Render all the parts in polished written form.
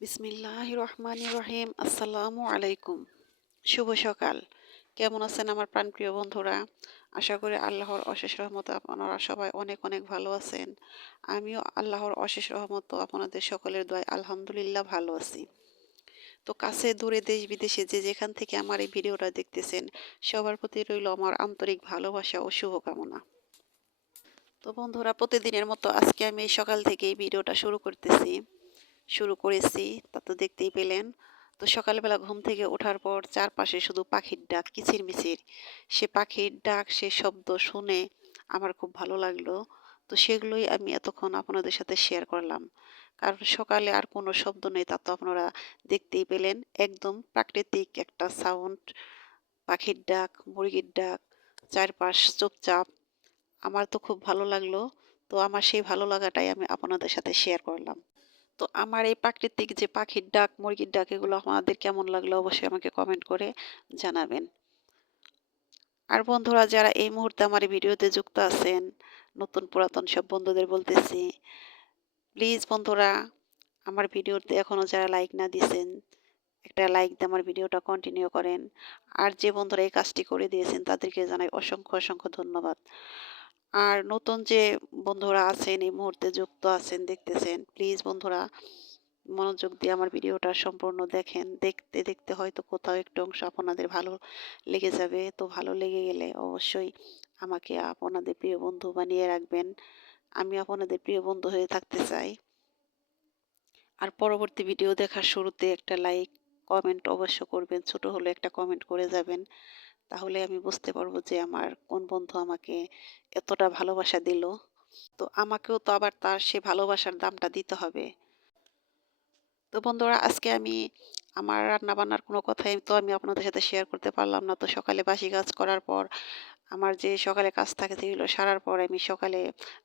বিসমিল্লাহির রহমানির রহিম। আসসালামু আলাইকুম। শুভ সকাল। কেমন আছেন আমার প্রাণপ্রিয় বন্ধুরা? আশা করি আল্লাহর অশেষ রহমতে আপনারা সবাই অনেক অনেক ভালো আছেন। আমিও আল্লাহর অশেষ রহমত ও আপনাদের সকলের দোয়ায় আলহামদুলিল্লাহ ভালো আছি। তো কাছে দূরে দেশ বিদেশে যে যেখান থেকে আমার এই ভিডিওটা দেখতেছেন, সবার প্রতি রইল আমার আন্তরিক ভালোবাসা ও শুভকামনা। তো বন্ধুরা, প্রতিদিনের মতো আজকে আমি এই সকাল থেকে এই ভিডিওটা শুরু করেছি, তা তো দেখতেই পেলেন। তো সকালবেলা ঘুম থেকে ওঠার পর চারপাশে শুধু পাখির ডাক, কিচিরমিচির। সে পাখির ডাক, সে শব্দ শুনে আমার খুব ভালো লাগলো। তো সেগুলোই আমি এতক্ষণ আপনাদের সাথে শেয়ার করলাম। কারণ সকালে আর কোনো শব্দ নেই, তা তো আপনারা দেখতেই পেলেন। একদম প্রাকৃতিক একটা সাউন্ড, পাখির ডাক, মুরগির ডাক, চারপাশ চুপচাপ। আমার তো খুব ভালো লাগলো। তো আমার সেই ভালো লাগাটাই আমি আপনাদের সাথে শেয়ার করলাম। তো আমার এই প্রাকৃতিক যে পাখির ডাক, মুরগির ডাক, এগুলো আপনাদের কেমন লাগলো অবশ্যই আমাকে কমেন্ট করে জানাবেন। আর বন্ধুরা, যারা এই মুহূর্তে আমার এই ভিডিওতে যুক্ত আছেন, নতুন পুরাতন সব বন্ধুদের বলতেছি, প্লিজ বন্ধুরা, আমার ভিডিওতে এখনও যারা লাইক না দিয়েছেন, একটা লাইক দিয়ে আমার ভিডিওটা কন্টিনিউ করেন। আর যে বন্ধুরা এই কাজটি করে দিয়েছেন তাদেরকে জানাই অসংখ্য অসংখ্য ধন্যবাদ। আর নতুন যে বন্ধুরা আছেন, এই মুহূর্তে যুক্ত আছেন, দেখতেছেন, প্লিজ বন্ধুরা মনোযোগ দিয়ে আমার ভিডিওটা সম্পূর্ণ দেখেন। দেখতে দেখতে হয়তো কোথাও একটু অংশ আপনাদের ভালো লেগে যাবে। তো ভালো লেগে গেলে অবশ্যই আমাকে আপনাদের প্রিয় বন্ধু বানিয়ে রাখবেন। আমি আপনাদের প্রিয় বন্ধু হয়ে থাকতে চাই। আর পরবর্তী ভিডিও দেখার শুরুতে একটা লাইক, কমেন্ট অবশ্য করবেন। ছোট হলে একটা কমেন্ট করে যাবেন। তাহলে আমি বুঝতে পারবো যে আমার কোন বন্ধু আমাকে এতটা ভালোবাসা দিল। তো আমাকেও তো আবার তার সে ভালোবাসার দামটা দিতে হবে। তো বন্ধুরা, আজকে আমি আমার রান্নাবান্নার কোনো কথাই তো আমি আপনাদের সাথে শেয়ার করতে পারলাম না। তো সকালে বাসি কাজ করার পর আমার যে সকালে কাজ থাকে সেগুলো সারার পর আমি সকালে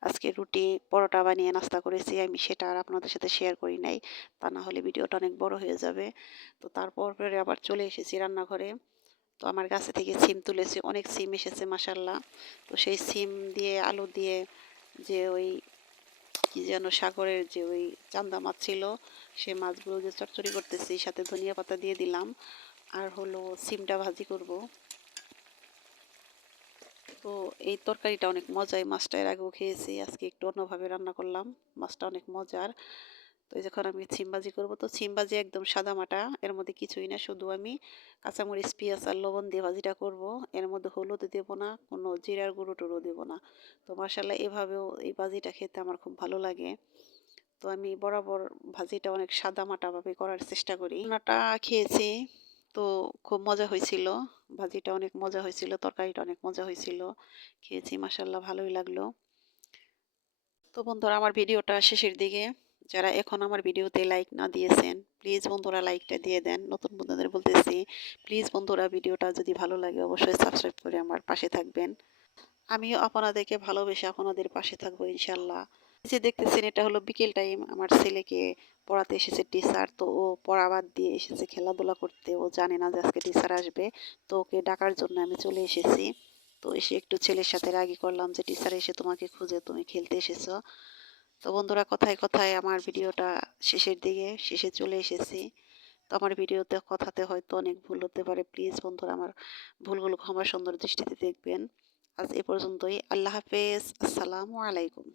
আজকে রুটি পরোটা বানিয়ে নাস্তা করেছি। আমি সেটা আর আপনাদের সাথে শেয়ার করি নাই, তা না হলে ভিডিওটা অনেক বড় হয়ে যাবে। তো তারপর পরে আবার চলে এসেছি রান্নাঘরে। তো আমার গাছে থেকে সিম তুলেছি, অনেক সিম এসেছে মাসাল্লাহ। তো সেই সিম দিয়ে আলু দিয়ে যে ওই কি যেন সাগরের যে ওই চান্দা মাছ ছিল, সে মাছগুলো যে চচ্চড়ি করতেছি, সাথে ধনিয়া পাতা দিয়ে দিলাম। আর হলো সিমটা ভাজি করব। তো এই তরকারিটা অনেক মজা, এই মাছটা এর আগেও খেয়েছি, আজকে একটু অন্যভাবে রান্না করলাম। মাছটা অনেক মজার। তো যখন আমি সিম ভাজি করবো, তো সিম ভাজি একদম সাদা মাটা, এর মধ্যে কিছুই না, শুধু আমি কাঁচামরিচ, পেঁয়াজ আর লবণ দিয়ে ভাজিটা করব। এর মধ্যে হলুদ দেবো না, কোনো জিরার গুঁড়ো টুড়ো দেবো না। তো মাসাল্লাহ এভাবেও এই ভাজিটা খেতে আমার খুব ভালো লাগে। তো আমি বরাবর ভাজিটা অনেক সাদামাটাভাবে করার চেষ্টা করি। রান্নাটা খেয়েছি, তো খুব মজা হয়েছিল। ভাজিটা অনেক মজা হয়েছিল, তরকারিটা অনেক মজা হয়েছিল। খেয়েছি, মাসাল্লাহ ভালোই লাগলো। তো বন্ধুরা, আমার ভিডিওটা শেষের দিকে। যারা এখন আমার ভিডিওতে লাইক না দিয়েছেন, প্লিজ বন্ধুরা লাইকটা দিয়ে দেন। নতুন বন্ধুদের বলতেছি, প্লিজ বন্ধুরা ভিডিওটা যদি ভালো লাগে অবশ্যই সাবস্ক্রাইব করে আমার পাশে থাকবেন। আমিও আপনাদেরকে ভালোবেসে আপনাদের পাশে থাকবো ইনশাল্লাহ। এই যে দেখতেছেন, এটা হলো বিকেল টাইম। আমার ছেলেকে পড়াতে এসেছে টিচার। তো ও পড়া বাদ দিয়ে এসেছে খেলাধুলা করতে। ও জানে না যে আজকে টিচার আসবে। তো ওকে ডাকার জন্য আমি চলে এসেছি। তো এসে একটু ছেলের সাথে রাগি করলাম যে টিচার এসে তোমাকে খুঁজে, তুমি খেলতে এসেছো। তো বন্ধুরা, কথায় কথায় আমার ভিডিওটা শেষের দিকে, শেষে চলে এসেছি। তো আমার ভিডিওতে কথাতে হয়তো অনেক ভুল হতে পারে। প্লিজ বন্ধুরা আমার ভুলগুলো ক্ষমা সুন্দর দৃষ্টিতে দেখবেন। আজ এ পর্যন্তই। আল্লাহ হাফেজ। আসসালামু আলাইকুম।